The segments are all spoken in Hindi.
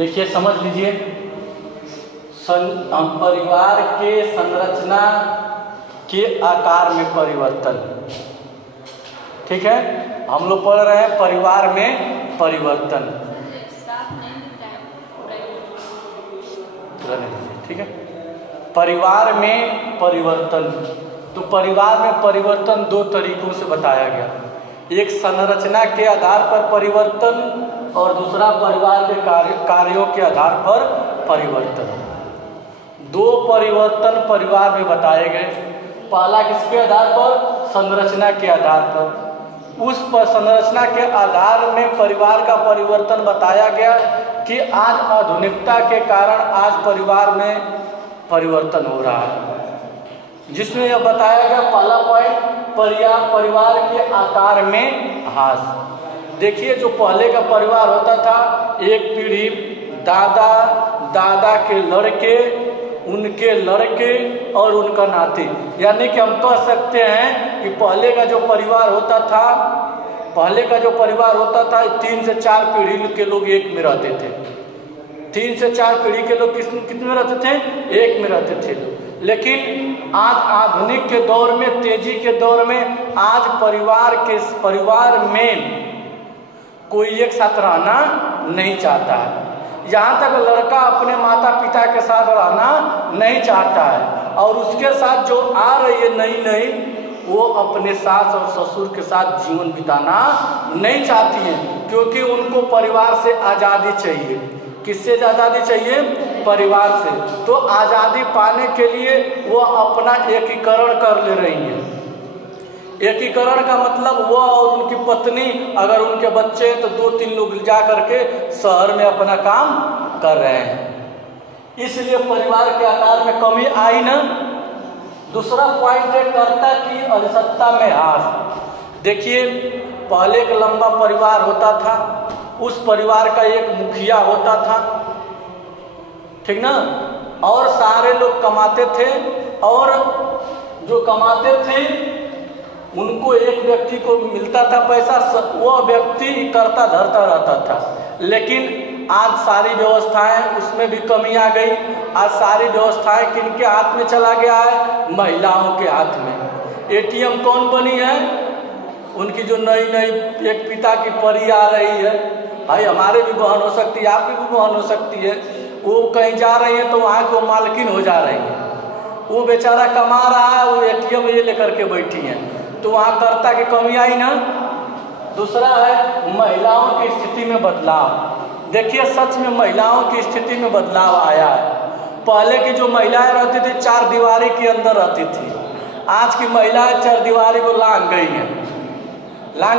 देखिए समझ लीजिए, परिवार के संरचना के आकार में परिवर्तन। ठीक है, हम लोग पढ़ रहे हैं परिवार में परिवर्तन। ठीक है, परिवार में परिवर्तन। तो परिवार में परिवर्तन दो तरीकों से बताया गया, एक संरचना के आधार पर परिवर्तन और दूसरा परिवार के कार्यों के आधार पर परिवर्तन। दो परिवर्तन परिवार में बताए गए। पहला किसके आधार पर? संरचना के आधार पर। उस पर संरचना के आधार में परिवार का परिवर्तन बताया गया कि आज आधुनिकता के कारण आज परिवार में परिवर्तन हो रहा है, जिसमें यह बताया गया पहला पॉइंट परिवार के आकार में ह्रास। देखिए, जो पहले का परिवार होता था, एक पीढ़ी दादा के लड़के, उनके लड़के और उनका नाती, यानी कि हम कह सकते हैं कि पहले का जो परिवार होता था 3 से 4 पीढ़ी के लोग एक में रहते थे। 3 से 4 पीढ़ी के लोग कितने में रहते थे? एक में रहते थे। लेकिन आज आधुनिक के दौर में, तेजी के दौर में, आज परिवार में कोई एक साथ रहना नहीं चाहता है। यहाँ तक लड़का अपने माता पिता के साथ रहना नहीं चाहता है, और उसके साथ जो आ रही है नई वो अपने सास और ससुर के साथ जीवन बिताना नहीं चाहती है, क्योंकि उनको परिवार से आज़ादी चाहिए। किससे आज़ादी चाहिए? परिवार से। तो आज़ादी पाने के लिए वो अपना एकीकरण कर ले रही हैं। एकीकरण का मतलब वो और उनकी पत्नी, अगर उनके बच्चे तो 2-3 लोग जा करके शहर में अपना काम कर रहे हैं। इसलिए परिवार के आकार में कमी आई ना। दूसरा पॉइंट है कर्ता की अधिसत्ता में ह्रास। देखिए, पहले एक लंबा परिवार होता था, उस परिवार का एक मुखिया होता था, ठीक ना, और सारे लोग कमाते थे, और जो कमाते थे उनको एक व्यक्ति को मिलता था पैसा, वह व्यक्ति करता धरता रहता था। लेकिन आज सारी व्यवस्थाएं, उसमें भी कमी आ गई। आज सारी व्यवस्थाएं किनके हाथ में चला गया है? महिलाओं के हाथ में। एटीएम कौन बनी है? उनकी जो नई एक पिता की परी आ रही है। भाई, हमारे भी बहन हो सकती है, आपकी भी बहन हो सकती है। वो कहीं जा रही है तो वहाँ को मालकिन हो जा रही है। वो बेचारा कमा रहा है, वो एटीएम ये लेकर के बैठी है, तो वहाँ कर्ता की कमी आई ना। दूसरा है महिलाओं की स्थिति में बदलाव। देखिए, सच में महिलाओं की स्थिति में बदलाव आया है। पहले की जो महिलाएं रहती थी 4 दीवारी के अंदर रहती थी, आज की महिलाएं 4 दीवारी को लांग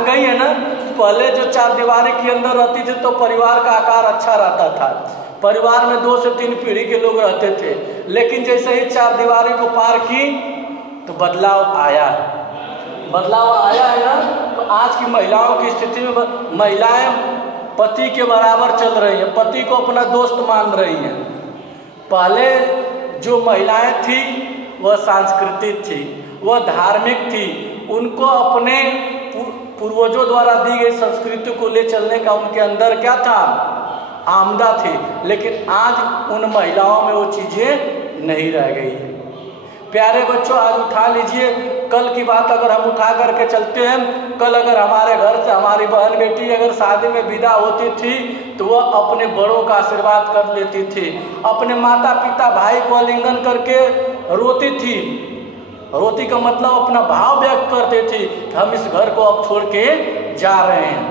गई है ना। पहले जो 4 दीवारी के अंदर रहती थी तो परिवार का आकार अच्छा रहता था, परिवार में 2 से 3 पीढ़ी के लोग रहते थे। लेकिन जैसे ही 4 दीवारी को पार की तो बदलाव आया है ना। तो आज की महिलाओं की स्थिति में महिलाएं पति के बराबर चल रही हैं, पति को अपना दोस्त मान रही हैं। पहले जो महिलाएं थी वह सांस्कृतिक थी, वह धार्मिक थी, उनको अपने पूर्वजों द्वारा दी गई संस्कृति को ले चलने का उनके अंदर क्या था? आमदा थी। लेकिन आज उन महिलाओं में वो चीज़ें नहीं रह गई। प्यारे बच्चों, आज उठा लीजिए, कल की बात अगर हम उठा करके चलते हैं, कल अगर हमारे घर से हमारी बहन बेटी अगर शादी में विदा होती थी तो वह अपने बड़ों का आशीर्वाद कर लेती थी, अपने माता पिता भाई को आलिंगन करके रोती थी। रोती का मतलब अपना भाव व्यक्त करते थे कि हम इस घर को अब छोड़ के जा रहे हैं।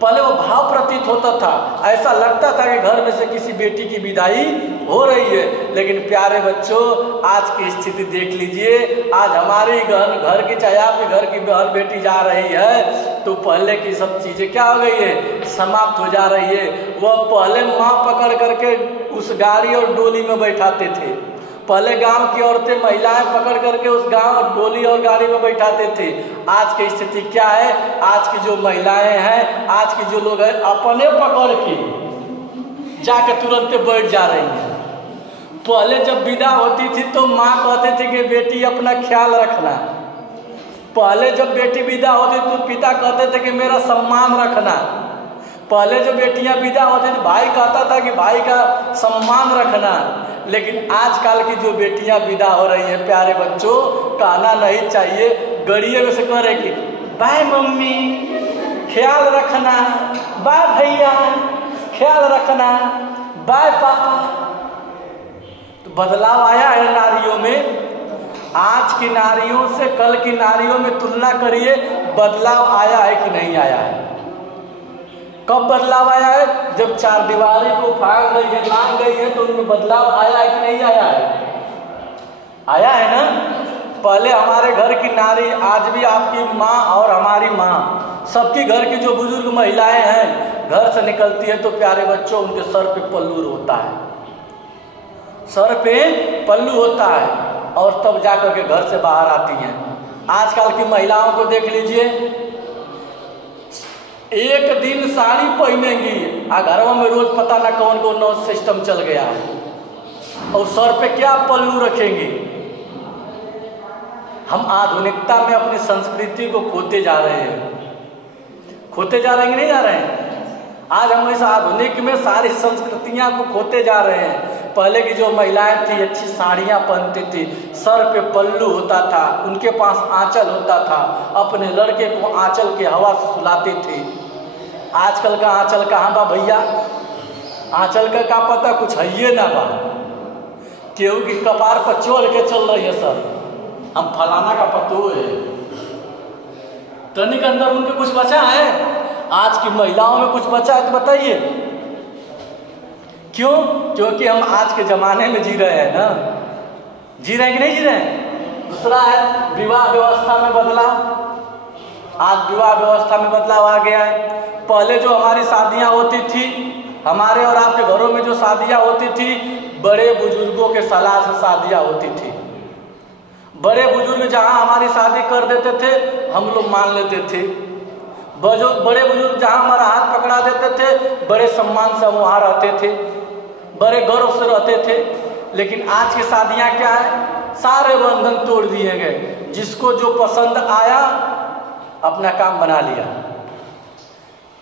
पहले वो भाव प्रतीत होता था, ऐसा लगता था कि घर में से किसी बेटी की विदाई हो रही है। लेकिन प्यारे बच्चों, आज की स्थिति देख लीजिए। आज हमारी घर की, चाहे आपके घर की बहन बेटी जा रही है तो पहले की सब चीज़ें क्या हो गई है? समाप्त हो जा रही है। वह पहले माँ पकड़ करके उस गाड़ी और डोली में बैठाते थे। पहले गांव की औरतें, महिलाएं पकड़ करके उस गांव डोली और गाड़ी में बैठाते थे। आज की स्थिति क्या है? आज की जो महिलाएं हैं, आज की जो लोग हैं, अपने पकड़ के जाके तुरंत बैठ जा रही हैं। पहले जब विदा होती थी तो माँ कहते थे कि बेटी अपना ख्याल रखना। पहले जब बेटी विदा होती तो पिता कहते थे कि मेरा सम्मान रखना। पहले जो बेटियां विदा होती थी भाई कहता था कि भाई का सम्मान रखना, लेकिन आजकल की जो बेटियां विदा हो रही हैं प्यारे बच्चों, कहना नहीं चाहिए, गड़िए में से करेगी बाय मम्मी ख्याल रखना, बाय भैया ख्याल रखना, बाय पापा। तो बदलाव आया है नारियों में। आज की नारियों से कल की नारियों में तुलना करिए, बदलाव आया है कि नहीं आया है? कब बदलाव आया है? जब चार दीवारी को फाड़ गई है, लांग गई है, तो उनमें बदलाव आया है कि नहीं आया है? आया है ना। पहले हमारे घर की नारी, आज भी आपकी माँ और हमारी माँ, सबकी घर की जो बुजुर्ग महिलाएं हैं घर से निकलती है तो प्यारे बच्चों उनके सर पे पल्लू होता है, सर पे पल्लू होता है, और तब जाकर के घर से बाहर आती हैं। आजकल की महिलाओं को देख लीजिए, एक दिन साड़ी पहनेंगी और घरों में रोज पता ना कौन कौन सिस्टम चल गया है, और सर पे क्या पल्लू रखेंगी। हम आधुनिकता में अपनी संस्कृति को खोते जा रहे हैं, खोते जा रहे हैं कि नहीं जा रहे हैं? आज हम इस आधुनिक में सारी संस्कृतियां को खोते जा रहे हैं। पहले की जो महिलाएं थी अच्छी साड़ियां पहनती थी, सर पे पल्लू होता था, उनके पास आंचल होता था, अपने लड़के को आंचल के हवा से सुलाती थी। आजकल का आंचल कहाँ बा भैया? आंचल का क्या पता, कुछ है ये ना बा, केहू की कपार पर चोर के चल रही है सर, हम फलाना का पतो है, टर्निंग के अंदर उनके कुछ बचा है? आज की महिलाओं में कुछ बचा है तो बताइए क्यों? क्योंकि हम आज के जमाने में जी रहे हैं ना, जी रहे हैं कि नहीं जी रहे हैं? दूसरा है विवाह व्यवस्था में बदलाव। आज विवाह व्यवस्था में बदलाव आ गया है। पहले जो हमारी शादियां होती थी, हमारे और आपके घरों में जो शादियां होती थी, बड़े बुजुर्गों के सलाह से शादियां होती थी। बड़े बुजुर्ग जहां हमारी शादी कर देते थे हम लोग मान लेते थे, बड़े बुजुर्ग जहां हमारा हाथ पकड़ा देते थे बड़े सम्मान से हम वहां रहते थे, बड़े गर्व से रहते थे। लेकिन आज की शादियां क्या है? सारे बंधन तोड़ दिए गए, जिसको जो पसंद आया अपना काम बना लिया,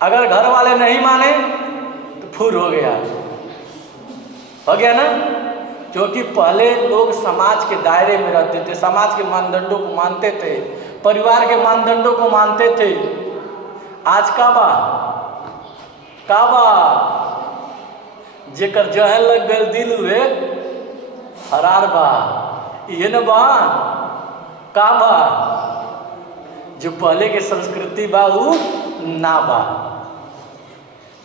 अगर घर वाले नहीं माने तो फुर हो गया ना। क्योंकि पहले लोग समाज के दायरे में रहते थे, समाज के मानदंडों को मानते थे, परिवार के मानदंडों को मानते थे। आज का बा जेकर जहन लग गए दिल हुए हरार बा, ये न बा का बा जो पहले के संस्कृति बा उ ना बा।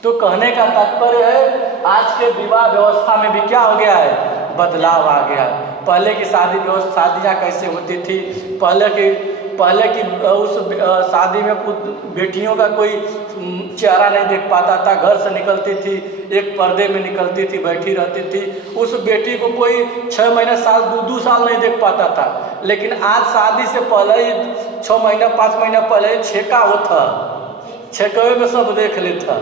तो कहने का तात्पर्य है आज के विवाह व्यवस्था में भी क्या हो गया है? बदलाव आ गया। पहले की शादियाँ कैसे होती थी? पहले की उस शादी में कुछ बेटियों का कोई चेहरा नहीं देख पाता था, घर से निकलती थी एक पर्दे में निकलती थी, बैठी रहती थी, उस बेटी को कोई 6 महीने साल 2 साल नहीं देख पाता था। लेकिन आज शादी से पहले ही 6 महीना 5 महीना पहले छेका होता, छेकवे में सब देख लेता,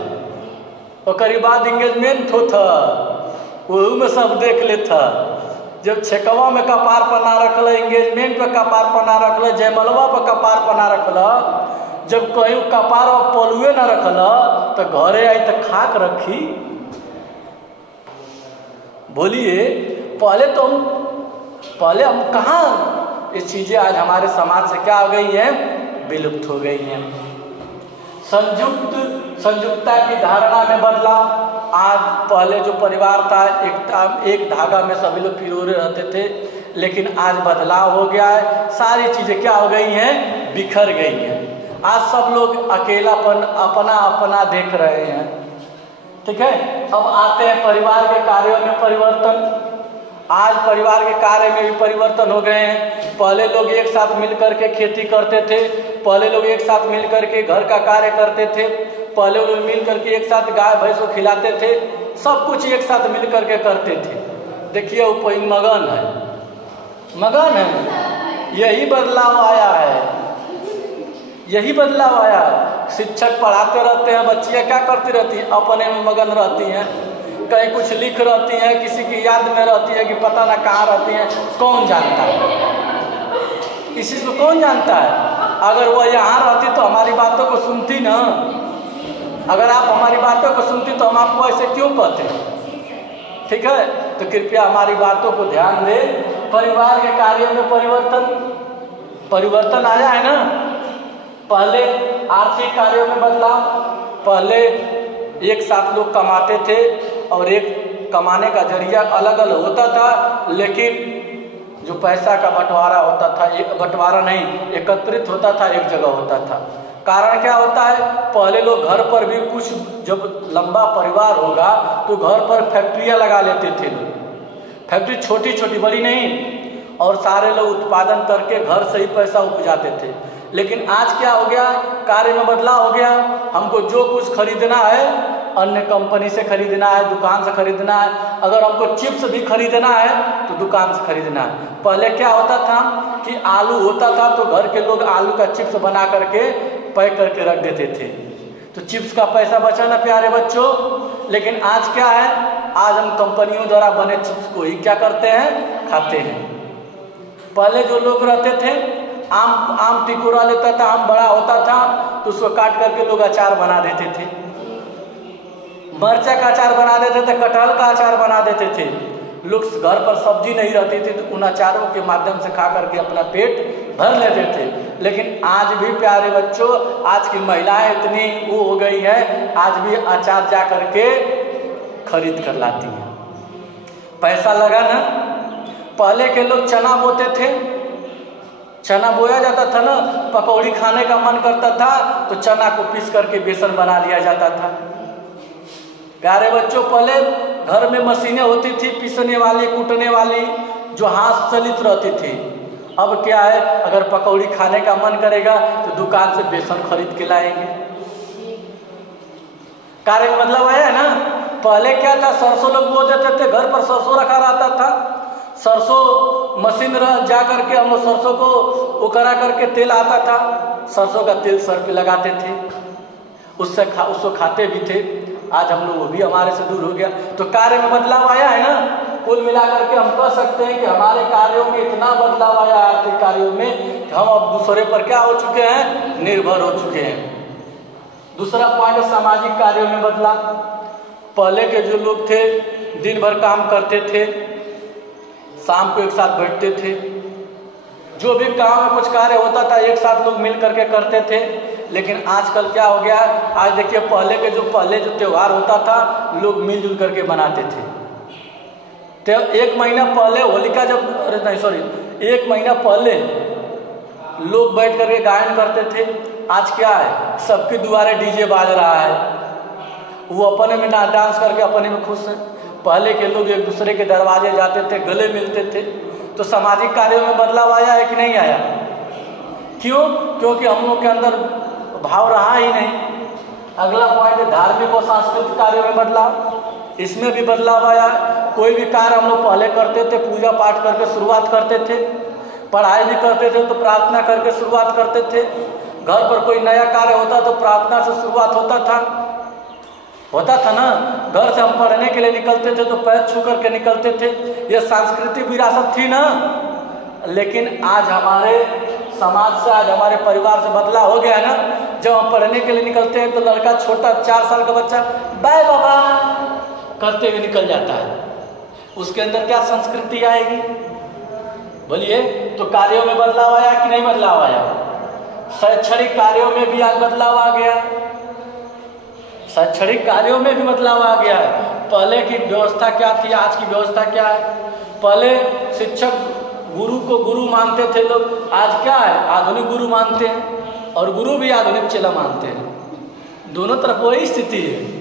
और बाद इंगेजमेंट होता, वही में सब देख लेता। जब छेकवा में कपार पना रखल, इंगेजमेंट पे कपार पना रखल, जयमलवा पे कपार पना रखल, जब कहीं कपार और पलुए न रखल तो घरे आई तो खाक रखी। बोलिए पहले हम कहाँ ये चीजें आज हमारे समाज से क्या हो गई हैं? विलुप्त हो गई हैं। संयुक्तता की धारणा में बदलाव। आज पहले जो परिवार था एक धागा में सभी लोग पिरोरे रहते थे, लेकिन आज बदलाव हो गया है, सारी चीजें क्या हो गई हैं? बिखर गई हैं। आज सब लोग अकेलापन अपना देख रहे हैं। ठीक है, अब आते हैं परिवार के कार्यों में परिवर्तन। आज परिवार के कार्य में भी परिवर्तन हो गए हैं। पहले लोग एक साथ मिलकर के खेती करते थे, पहले लोग एक साथ मिलकर के घर का कार्य करते थे, पहले लोग मिलकर के एक साथ गाय भैंस को खिलाते थे, सब कुछ एक साथ मिलकर के करते थे। देखिए वो कोई मगन है, यही बदलाव आया है, यही बदलाव आया है। शिक्षक पढ़ाते रहते हैं, बच्चियाँ क्या करती रहती हैं? अपने में मगन रहती हैं, कहीं कुछ लिख रहती हैं, किसी की याद में रहती है कि पता ना कहाँ रहती हैं, कौन जानता है? इसी को कौन जानता है? अगर वह यहाँ रहती तो हमारी बातों को सुनती ना, अगर आप हमारी बातों को सुनती तो हम आपको ऐसे क्यों कहते हैं? ठीक है, तो कृपया हमारी बातों को ध्यान दें। परिवार के कार्य में परिवर्तन आया है ना। पहले आर्थिक कार्यों में बदलाव, पहले एक साथ लोग कमाते थे और एक कमाने का जरिया अलग अलग होता था, लेकिन जो पैसा का बंटवारा होता था, एक बंटवारा नहीं, एकत्रित होता था, एक जगह होता था। कारण क्या होता है, पहले लोग घर पर भी कुछ, जब लंबा परिवार होगा तो घर पर फैक्ट्रियां लगा लेते थे लोग। फैक्ट्री छोटी छोटी, बड़ी नहीं, और सारे लोग उत्पादन करके घर से ही पैसा उपजाते थे। लेकिन आज क्या हो गया, कार्य में बदलाव हो गया। हमको जो कुछ खरीदना है अन्य कंपनी से खरीदना है, दुकान से खरीदना है। अगर हमको चिप्स भी खरीदना है तो दुकान से खरीदना है। पहले क्या होता था कि आलू होता था तो घर के लोग आलू का चिप्स बना करके पैक करके रख देते थे, तो चिप्स का पैसा बचा ना प्यारे बच्चों। लेकिन आज क्या है, आज हम कंपनियों द्वारा बने चिप्स को ही क्या करते हैं, खाते हैं। पहले जो लोग रहते थे, आम टिकोरा लेता था, आम बड़ा होता था तो उसको काट करके लोग अचार बना देते थे, मरचा का अचार बना देते थे, कटहल का अचार बना देते थे। लोग घर पर सब्जी नहीं रहती थी तो उन अचारों के माध्यम से खा करके अपना पेट भर लेते थे। लेकिन आज भी प्यारे बच्चों, आज की महिलाएं इतनी वो हो गई है, आज भी अचार जा करके खरीद कर लाती हैं। पैसा लगा ना। पहले के लोग चना बोते थे, चना बोया जाता था ना, पकौड़ी खाने का मन करता था तो चना को पीस करके बेसन बना लिया जाता था। प्यारे बच्चों, पहले घर में मशीनें होती थी पीसने वाली, कूटने वाली, जो हाथ चलित रहती थी। अब क्या है, अगर पकौड़ी खाने का मन करेगा तो दुकान से बेसन खरीद के लाएंगे। कार्य में बदलाव आया है ना। पहले क्या था, सरसों लोग बो देते थे, घर पर सरसों रखा रहता था, सरसों मशीन जा करके हम लोग सरसों को वो करा करके तेल आता था, सरसों का तेल सर पे लगाते थे, उसको खाते भी थे। आज हम लोग वो भी हमारे से दूर हो गया। तो कार्य में बदलाव आया है ना। कुल मिलाकर के हम कह सकते हैं कि हमारे कार्यों में इतना बदलाव आया, आर्थिक कार्यों में, कि हम अब दूसरे पर क्या हो चुके हैं, निर्भर हो चुके हैं। दूसरा पॉइंट, सामाजिक कार्यों में बदलाव। पहले के जो लोग थे दिन भर काम करते थे, शाम को एक साथ बैठते थे, जो भी काम में कुछ कार्य होता था एक साथ लोग मिल करके करते थे। लेकिन आजकल क्या हो गया, आज देखिए पहले जो त्यौहार होता था लोग मिलजुल करके मनाते थे। तो एक महीना पहले होलिका एक महीना पहले लोग बैठ करके गायन करते थे। आज क्या है, सबके द्वारे डीजे बाज रहा है, वो अपने में डांस करके अपने में खुश है। पहले के लोग एक दूसरे के दरवाजे जाते थे, गले मिलते थे। तो सामाजिक कार्यों में बदलाव आया है कि नहीं आया? क्यों? क्योंकि हम लोग के अंदर भाव रहा ही नहीं। अगला पॉइंट है धार्मिक और सांस्कृतिक कार्यों में बदलाव। इसमें भी बदलाव आया। कोई भी कार्य हम लोग पहले करते थे, पूजा पाठ करके शुरुआत करते थे, पढ़ाई भी करते थे तो प्रार्थना करके शुरुआत करते थे। घर पर कोई नया कार्य होता तो प्रार्थना से शुरुआत होता था ना। घर से हम पढ़ने के लिए निकलते थे तो पैर छू करके निकलते थे, ये सांस्कृतिक विरासत थी ना। लेकिन आज हमारे समाज से, आज हमारे परिवार से बदलाव हो गया है ना। जब हम पढ़ने के लिए निकलते हैं तो लड़का छोटा 4 साल का बच्चा बाय बाबा करते हुए निकल जाता है। उसके अंदर क्या संस्कृति आएगी? बोलिए। तो कार्यों में बदलाव आया कि नहीं बदलाव आया? शैक्षणिक कार्यों में भी आज बदलाव आ गया। शैक्षणिक कार्यों में भी बदलाव आ गया है। पहले की व्यवस्था क्या थी, आज की व्यवस्था क्या है? पहले शिक्षक गुरु को गुरु मानते थे लोग, आज क्या है, आधुनिक गुरु मानते हैं और गुरु भी आधुनिक चेला मानते हैं। दोनों तरफ वही स्थिति है।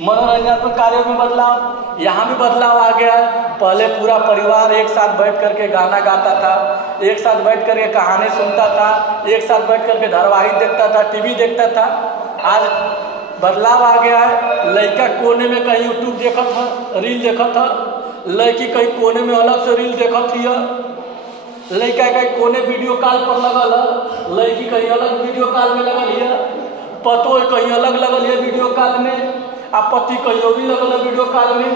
मनोरंजनात्मक कार्यों में बदलाव, यहाँ भी बदलाव आ गया है। पहले पूरा परिवार एक साथ बैठ करके गाना गाता था, एक साथ बैठ करके कहानी सुनता था, एक साथ बैठ करके धारावाहिक देखता था, टीवी देखता था। आज बदलाव आ गया है। लड़का कोने में कहीं यूट्यूब देखा था, रील देखा था, लड़की कहीं कोने में अलग से रील देखा थी, लड़का कहीं कोने वीडियो कॉल पर लगल है, लड़की कहीं अलग वीडियो कॉल में लगल है, पतो कहीं अलग लगल है वीडियो कॉल में, आ पति कहीं और भी लगल है वीडियो कॉल में।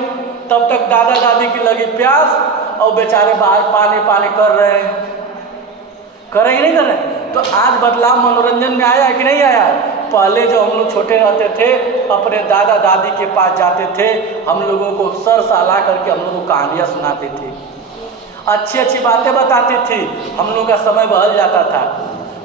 तब तक दादा दादी की लगी प्यास और बेचारे बाहर पानी कर रहे हैं, कर रहे नहीं कर रहे। तो आज बदलाव मनोरंजन में आया है कि नहीं आया? पहले जो हम लोग छोटे रहते थे अपने दादा दादी के पास जाते थे, हम लोगों को सर सहला करके हम लोग को कहानियाँ सुनाते थे, अच्छी अच्छी बातें बताती थी, हम लोग का समय बदल जाता था।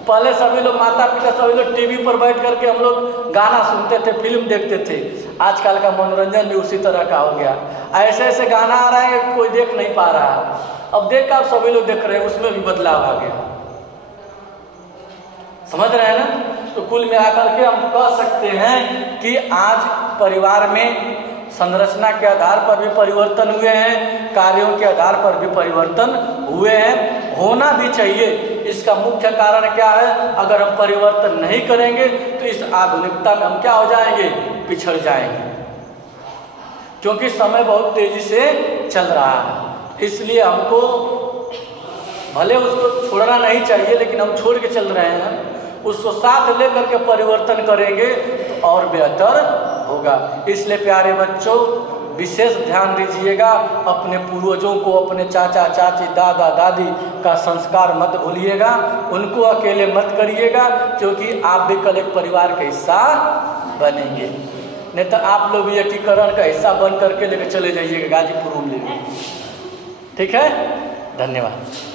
पहले सभी लोग माता पिता सभी लोग टीवी पर बैठ करके हम लोग गाना सुनते थे, फिल्म देखते थे। आजकल का मनोरंजन भी उसी तरह का हो गया, ऐसे ऐसे गाना आ रहा है कोई देख नहीं पा रहा है, अब देख कर सभी लोग देख रहे हैं, उसमें भी बदलाव आ गया। समझ रहे हैं ना? तो कुल मिलाकर के हम कह सकते हैं कि आज परिवार में संरचना के आधार पर भी परिवर्तन हुए हैं, कार्यों के आधार पर भी परिवर्तन हुए हैं, होना भी चाहिए। इसका मुख्य कारण क्या है? अगर हम परिवर्तन नहीं करेंगे तो इस आधुनिकता में हम क्या हो जाएंगे? पिछड़ जाएंगे, क्योंकि समय बहुत तेजी से चल रहा है। इसलिए हमको भले उसको छोड़ना नहीं चाहिए, लेकिन हम छोड़ के चल रहे हैं, उसको साथ लेकर के परिवर्तन करेंगे तो और बेहतर होगा। इसलिए प्यारे बच्चों, विशेष ध्यान दीजिएगा, अपने पूर्वजों को, अपने चाचा चाची दादा दादी का संस्कार मत भूलिएगा, उनको अकेले मत करिएगा, क्योंकि आप भी कल एक परिवार का हिस्सा बनेंगे। नहीं तो आप लोग भी एकीकरण का हिस्सा बन करके लेकर चले जाइएगा गाजीपुर रूम लेकर। ठीक है, धन्यवाद।